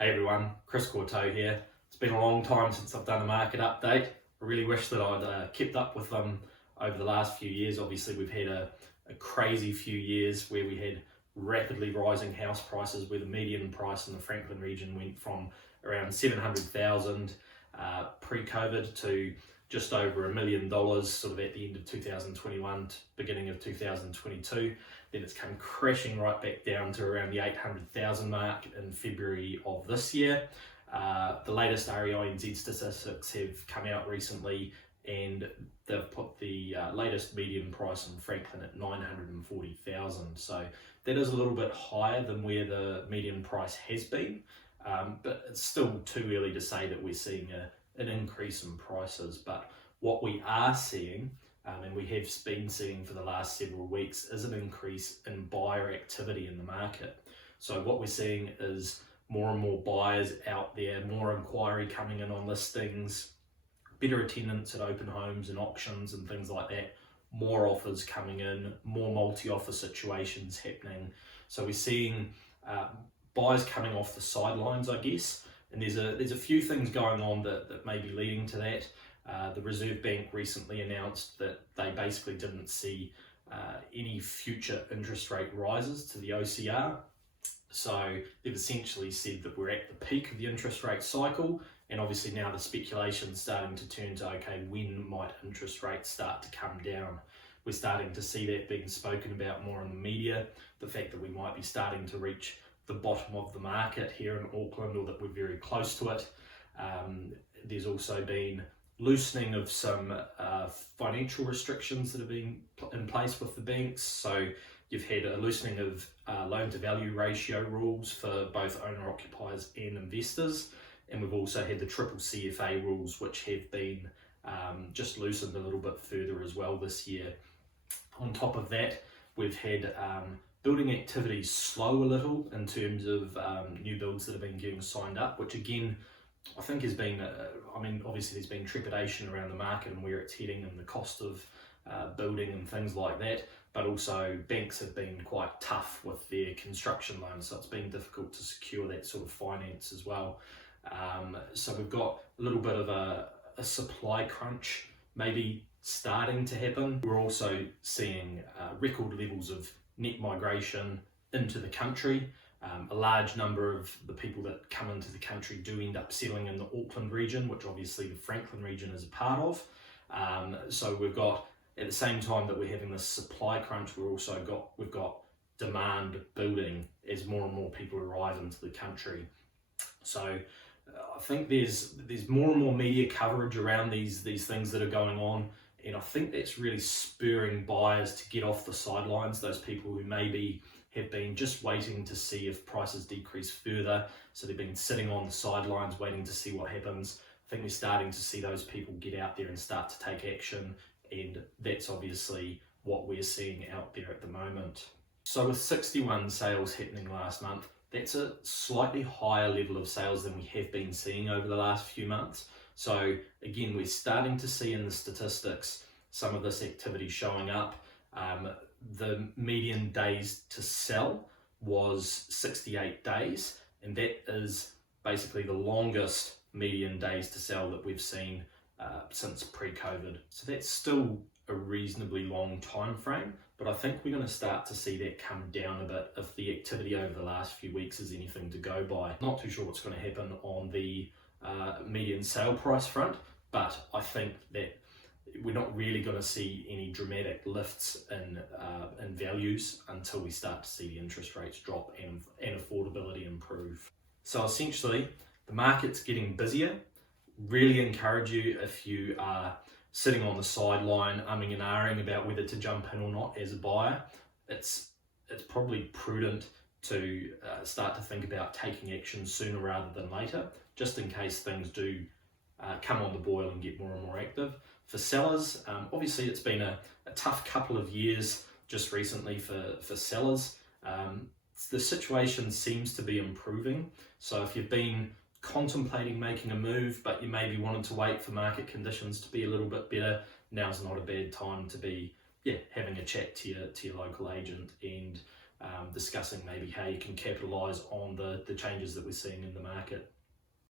Hey everyone, Chris Corto here. It's been a long time since I've done a market update. I really wish that I'd kept up with them over the last few years. Obviously we've had a crazy few years where we had rapidly rising house prices, where the median price in the Franklin region went from around 700,000 pre-COVID to just over $1 million sort of at the end of 2021 to beginning of 2022. Then it's come crashing right back down to around the 800,000 mark in February of this year. The latest REINZ statistics have come out recently and they've put the latest median price in Franklin at 940,000. So that is a little bit higher than where the median price has been, but it's still too early to say that we're seeing an increase in prices. But what we are seeing, and we have been seeing for the last several weeks, is an increase in buyer activity in the market. So what we're seeing is more and more buyers out there, more inquiry coming in on listings, better attendance at open homes and auctions and things like that, more offers coming in, more multi-offer situations happening. So we're seeing buyers coming off the sidelines, I guess, and there's a few things going on that may be leading to that. The Reserve Bank recently announced that they basically didn't see any future interest rate rises to the OCR. So they've essentially said that we're at the peak of the interest rate cycle, and obviously now the speculation's starting to turn to, okay, when might interest rates start to come down? We're starting to see that being spoken about more in the media, the fact that we might be starting to reach the bottom of the market here in Auckland, or that we're very close to it. There's also been loosening of some financial restrictions that have been in place with the banks. So you've had a loosening of loan to value ratio rules for both owner occupiers and investors. And we've also had the triple CFA rules, which have been just loosened a little bit further as well this year. On top of that, we've had building activity slow a little in terms of new builds that have been getting signed up, which again, I think has been, obviously there's been trepidation around the market and where it's heading and the cost of building and things like that, but also banks have been quite tough with their construction loans, so it's been difficult to secure that sort of finance as well. So we've got a little bit of a supply crunch maybe starting to happen. We're also seeing record levels of net migration into the country. A large number of the people that come into the country do end up settling in the Auckland region, which obviously the Franklin region is a part of. So we've got, at the same time that we're having this supply crunch, we've got demand building as more and more people arrive into the country. So I think there's more and more media coverage around these things that are going on, and I think that's really spurring buyers to get off the sidelines, those people who maybe have been just waiting to see if prices decrease further. So they've been sitting on the sidelines waiting to see what happens. I think we're starting to see those people get out there and start to take action, and that's obviously what we're seeing out there at the moment. So with 61 sales happening last month, that's a slightly higher level of sales than we have been seeing over the last few months. So again, we're starting to see in the statistics some of this activity showing up. The median days to sell was 68 days, and that is basically the longest median days to sell that we've seen since pre-COVID. So that's still a reasonably long time frame, but I think we're going to start to see that come down a bit if the activity over the last few weeks is anything to go by. Not too sure what's going to happen on the median sale price front, but I think that we're not really going to see any dramatic lifts in values until we start to see the interest rates drop and affordability improve. So essentially, the market's getting busier. Really encourage you, if you are sitting on the sideline, umming and ahhing about whether to jump in or not as a buyer, it's probably prudent to start to think about taking action sooner rather than later, just in case things do come on the boil and get more and more active. For sellers, obviously it's been a tough couple of years just recently for sellers. The situation seems to be improving. So if you've been contemplating making a move, but you maybe wanted to wait for market conditions to be a little bit better, now's not a bad time to be having a chat to your local agent and discussing maybe how you can capitalise on the changes that we're seeing in the market.